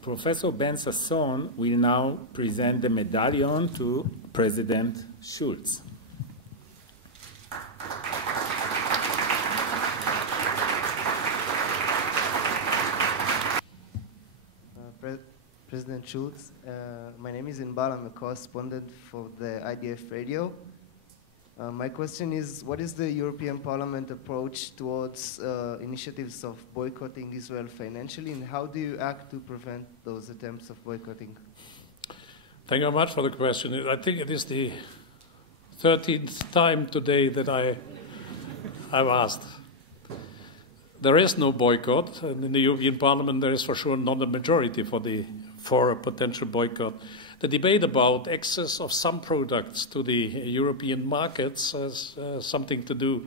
Professor Ben-Sasson will now present the medallion to President Schulz. President Schulz, my name is Inbal. I'm a correspondent for the IDF radio. My question is, what is the European Parliament approach towards initiatives of boycotting Israel financially, and how do you act to prevent those attempts of boycotting? Thank you very much for the question. I think it is the 13th time today that I've asked. There is no boycott, and in the European Parliament there is for sure not a majority for a potential boycott. The debate about access of some products to the European markets has something to do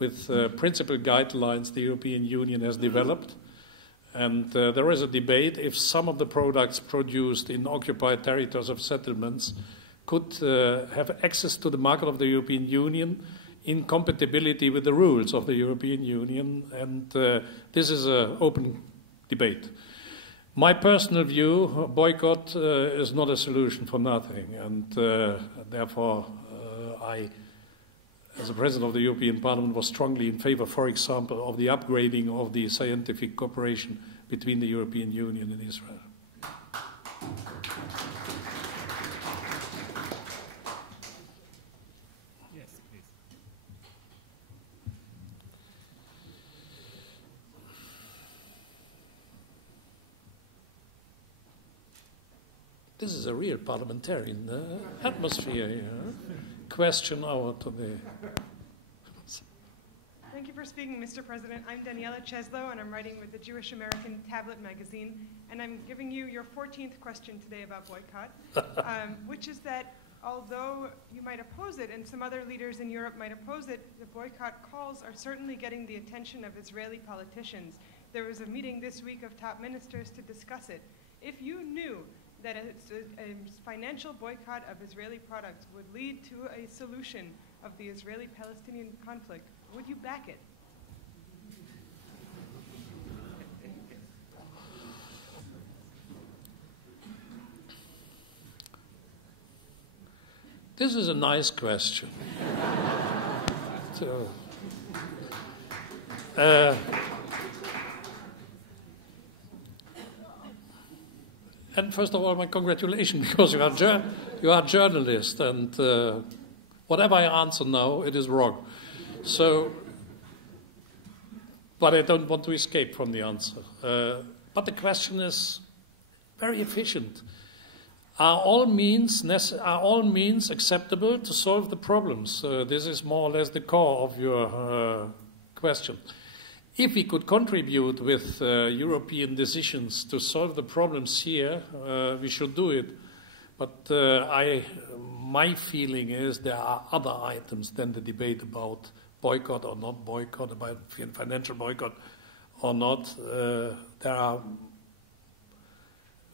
with principal guidelines the European Union has developed. And there is a debate if some of the products produced in occupied territories of settlements could have access to the market of the European Union in compatibility with the rules of the European Union. And this is an open debate. My personal view, boycott is not a solution for nothing, and therefore I, as a President of the European Parliament, was strongly in favor, for example, of the upgrading of the scientific cooperation between the European Union and Israel. This is a real parliamentarian atmosphere here. Question hour today. Thank you for speaking, Mr. President. I'm Daniela Cheslow, and I'm writing with the Jewish American Tablet magazine, and I'm giving you your 14th question today about boycott, which is that although you might oppose it, and some other leaders in Europe might oppose it, the boycott calls are certainly getting the attention of Israeli politicians. There was a meeting this week of top ministers to discuss it. If you knew that a financial boycott of Israeli products would lead to a solution of the Israeli-Palestinian conflict, would you back it? This is a nice question. And first of all, my congratulations, because you are a journalist, and whatever I answer now, it is wrong. So, but I don't want to escape from the answer. But the question is very efficient. Are all means acceptable to solve the problems? This is more or less the core of your question. If we could contribute with European decisions to solve the problems here, we should do it. But my feeling is there are other items than the debate about boycott or not boycott, about financial boycott or not. There are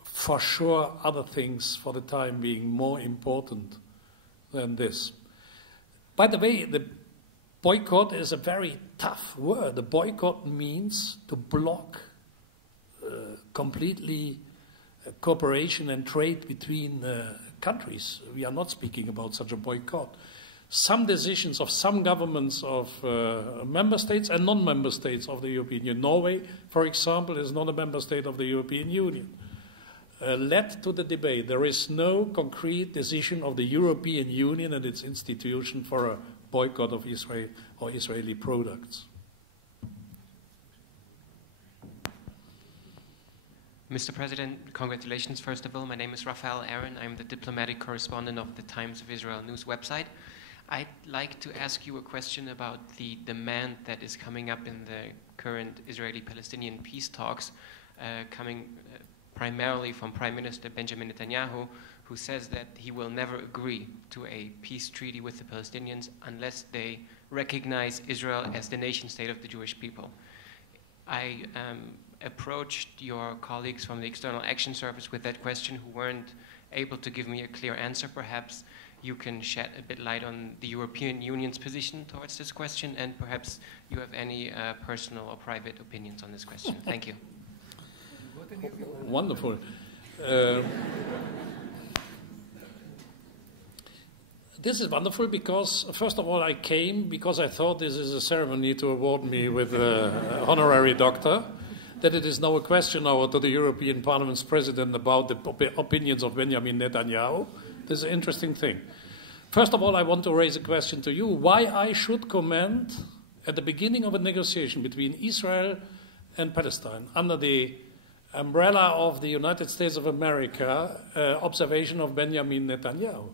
for sure other things for the time being more important than this. By the way, the boycott is a very tough word. The boycott means to block completely cooperation and trade between countries. We are not speaking about such a boycott. Some decisions of some governments of member states and non-member states of the European Union. Norway, for example, is not a member state of the European Union. Led to the debate. There is no concrete decision of the European Union and its institution for a boycott of Israel or Israeli products. Mr. President, congratulations, first of all. My name is Raphael Aaron. I'm the diplomatic correspondent of the Times of Israel news website. I'd like to ask you a question about the demand that is coming up in the current Israeli-Palestinian peace talks, coming primarily from Prime Minister Benjamin Netanyahu, who says that he will never agree to a peace treaty with the Palestinians unless they recognize Israel as the nation state of the Jewish people. I approached your colleagues from the External Action Service with that question who weren't able to give me a clear answer. Perhaps you can shed a bit light on the European Union's position towards this question, and perhaps you have any personal or private opinions on this question. Thank you. wonderful. This is wonderful because, first of all, I came because I thought this is a ceremony to award me with an honorary doctor, that it is now a question hour to the European Parliament's president about the opinions of Benjamin Netanyahu. This is an interesting thing. First of all, I want to raise a question to you, why I should comment at the beginning of a negotiation between Israel and Palestine under the umbrella of the United States of America observation of Benjamin Netanyahu.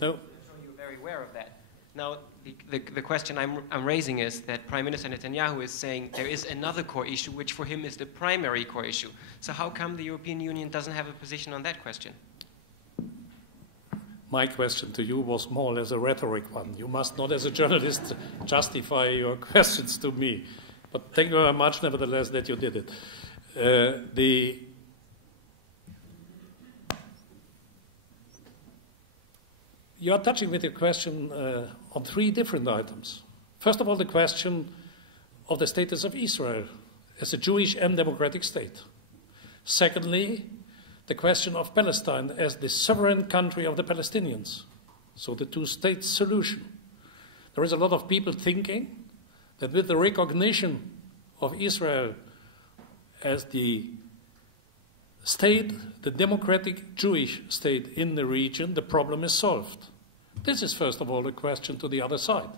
No. I'm sure you're very aware of that. Now, the question I'm raising is that Prime Minister Netanyahu is saying there is another core issue, which for him is the primary core issue. So how come the European Union doesn't have a position on that question? My question to you was more or less a rhetoric one. You must not, as a journalist, justify your questions to me. But thank you very much, nevertheless, that you did it. You are touching with your question on three different items. First of all, the question of the status of Israel as a Jewish and democratic state. Secondly, the question of Palestine as the sovereign country of the Palestinians, so the two-state solution. There is a lot of people thinking that with the recognition of Israel as the state, the democratic Jewish state in the region, the problem is solved. This is, first of all, a question to the other side.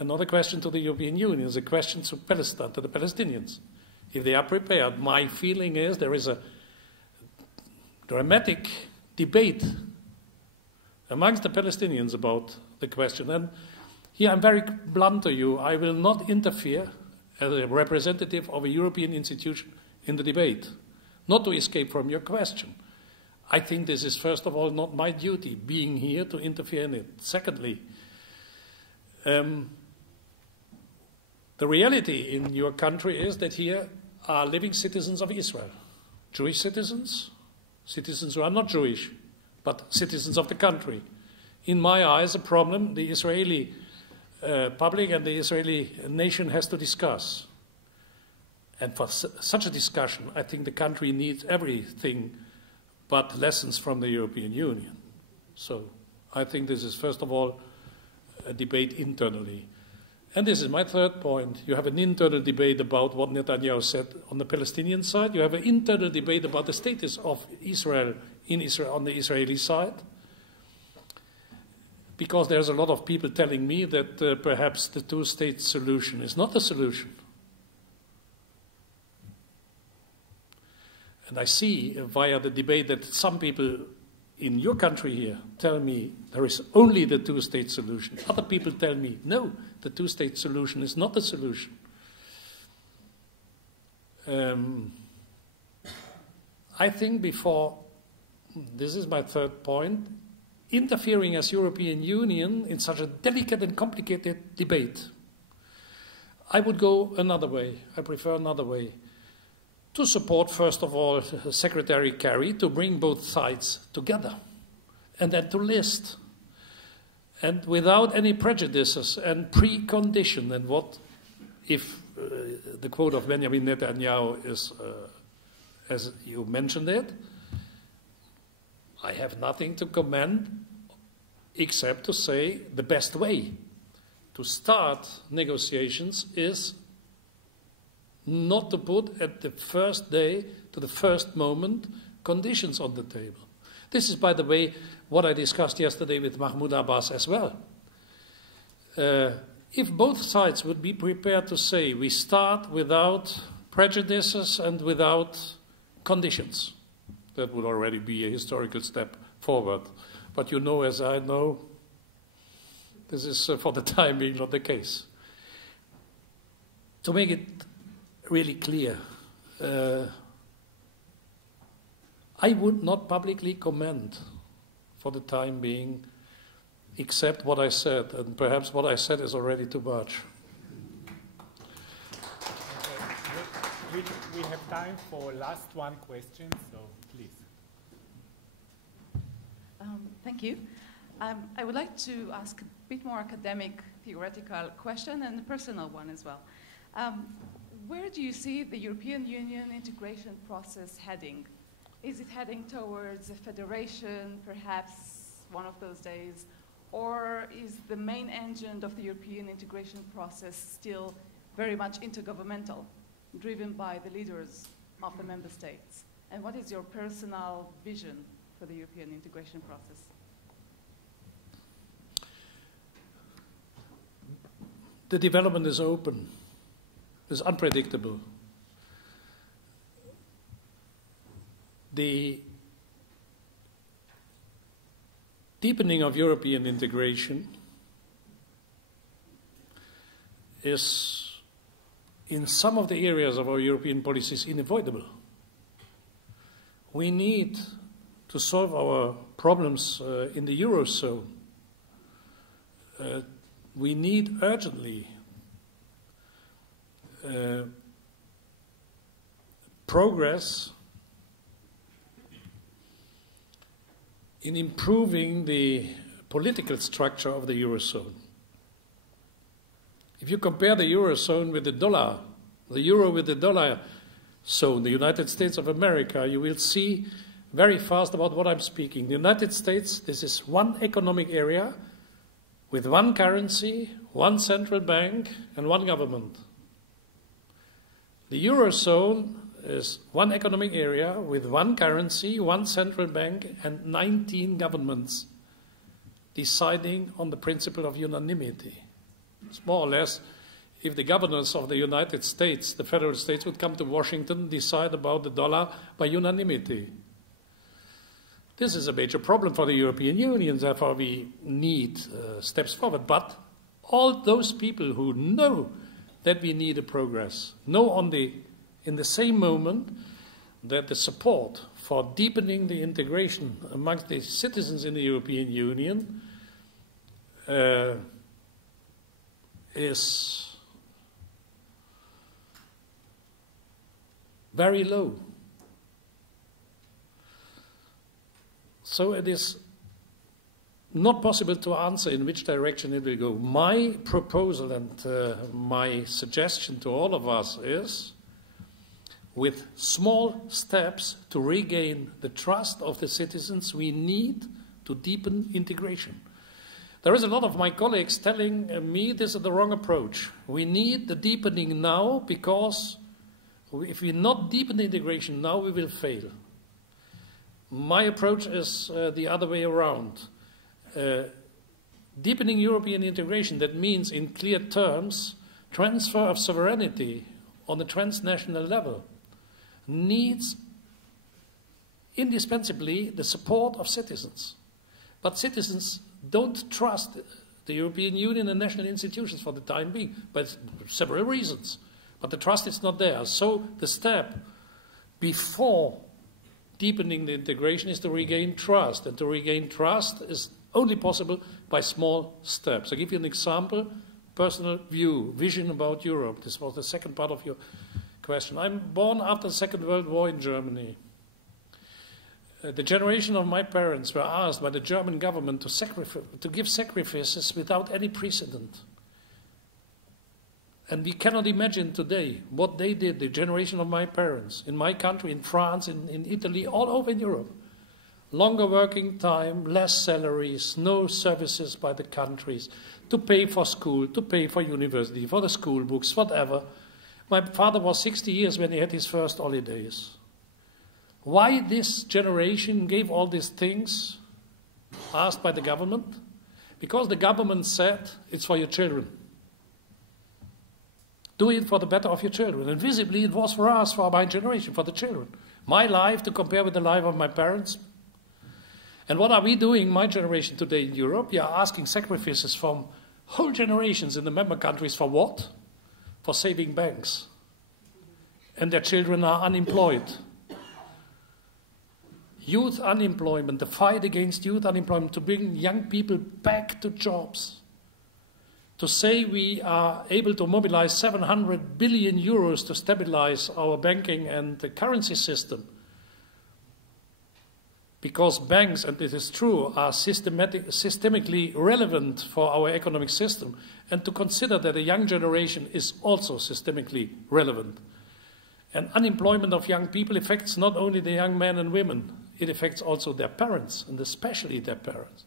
Another question to the European Union is a question to Palestine, to the Palestinians. If they are prepared, my feeling is there is a dramatic debate amongst the Palestinians about the question. And here I'm very blunt to you. I will not interfere as a representative of a European institution in the debate, not to escape from your question. I think this is, first of all, not my duty, being here to interfere in it. Secondly, the reality in your country is that here are living citizens of Israel, Jewish citizens, citizens who are not Jewish, but citizens of the country. In my eyes, a problem the Israeli public and the Israeli nation has to discuss. And for such a discussion, I think the country needs everything but lessons from the European Union. So I think this is, first of all, a debate internally. And this is my third point. You have an internal debate about what Netanyahu said on the Palestinian side. You have an internal debate about the status of Israel in Israel on the Israeli side. Because there's a lot of people telling me that perhaps the two-state solution is not the solution. And I see via the debate that some people in your country here tell me there is only the two-state solution. Other people tell me, no, the two-state solution is not the solution. I think before, this is my third point, interfering as European Union in such a delicate and complicated debate, I would go another way. I prefer another way. To support, first of all, Secretary Kerry to bring both sides together and then to list. And without any prejudices and precondition, and what if the quote of Benjamin Netanyahu is, as you mentioned it, I have nothing to comment except to say the best way to start negotiations is not to put at the first day, to the first moment, conditions on the table. This is, by the way, what I discussed yesterday with Mahmoud Abbas as well. If both sides would be prepared to say we start without prejudices and without conditions, that would already be a historical step forward. But you know, as I know, this is for the time being not the case. To make it really clear, I would not publicly comment for the time being, except what I said, and perhaps what I said is already too much. We have time for last one question, so please. you. I would like to ask a bit more academic, theoretical question and a personal one as well. Where do you see the European Union integration process heading? Is it heading towards a federation, perhaps one of those days? Or is the main engine of the European integration process still very much intergovernmental, driven by the leaders of the member states? And what is your personal vision for the European integration process? The development is open, is unpredictable. The deepening of European integration is, in some of the areas of our European policies, unavoidable. We need to solve our problems in the Eurozone. We need urgently progress in improving the political structure of the Eurozone. If you compare the Eurozone with the dollar, the euro with the dollar zone, the United States of America, you will see very fast about what I'm speaking. The United States, this is one economic area with one currency, one central bank, and one government. The Eurozone is one economic area with one currency, one central bank, and 19 governments deciding on the principle of unanimity. It's more or less, if the governors of the United States, the federal states, would come to Washington, decide about the dollar by unanimity. This is a major problem for the European Union, therefore we need steps forward. But all those people who know that we need a progress know in the same moment that the support for deepening the integration amongst the citizens in the European Union is very low. So it is not possible to answer in which direction it will go. My proposal and my suggestion to all of us is, with small steps to regain the trust of the citizens, we need to deepen integration. There is a lot of my colleagues telling me this is the wrong approach. We need the deepening now, because if we not deepen the integration now, we will fail. My approach is the other way around. Deepening European integration, that means in clear terms, transfer of sovereignty on the transnational level, needs indispensably the support of citizens. But citizens don't trust the European Union and national institutions for the time being, by several reasons. But the trust is not there. So the step before deepening the integration is to regain trust. And to regain trust is only possible by small steps. I'll give you an example, personal vision about Europe. This was the second part of your question. I'm born after the Second World War in Germany. The generation of my parents were asked by the German government to give sacrifices without any precedent. And we cannot imagine today what they did, the generation of my parents, in my country, in France, in Italy, all over in Europe. Longer working time, less salaries, no services by the countries, to pay for school, to pay for university, for the school books, whatever. My father was 60 years when he had his first holidays. Why this generation gave all these things asked by the government? Because the government said, it's for your children. Do it for the better of your children. And visibly it was for us, for my generation, for the children. My life to compare with the life of my parents. And what are we doing, my generation today in Europe? We are asking sacrifices from whole generations in the member countries for what? For saving banks. And their children are unemployed. Youth unemployment, the fight against youth unemployment, to bring young people back to jobs. To say we are able to mobilize 700 billion euros to stabilize our banking and the currency system. because banks, and it is true, are systemically relevant for our economic system, and to consider that a young generation is also systemically relevant. And unemployment of young people affects not only the young men and women, it affects also their parents, and especially their parents.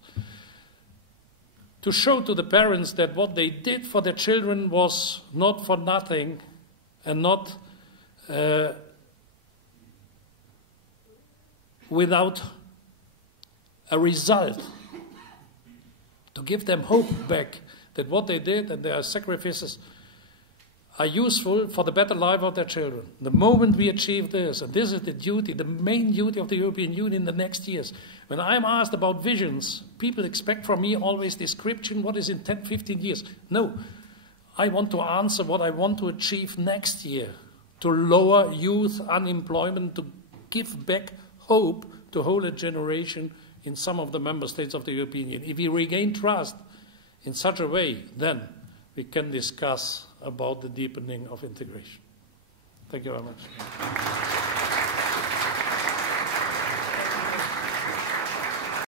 To show to the parents that what they did for their children was not for nothing and not without a result, to give them hope back that what they did and their sacrifices are useful for the better life of their children. The moment we achieve this, and this is the duty, the main duty of the European Union in the next years. When I'm asked about visions, people expect from me always description, what is in 10, 15 years. No, I want to answer what I want to achieve next year, to lower youth unemployment, to give back hope to a whole generation in some of the member states of the European Union. If we regain trust in such a way, then we can discuss about the deepening of integration. Thank you very much.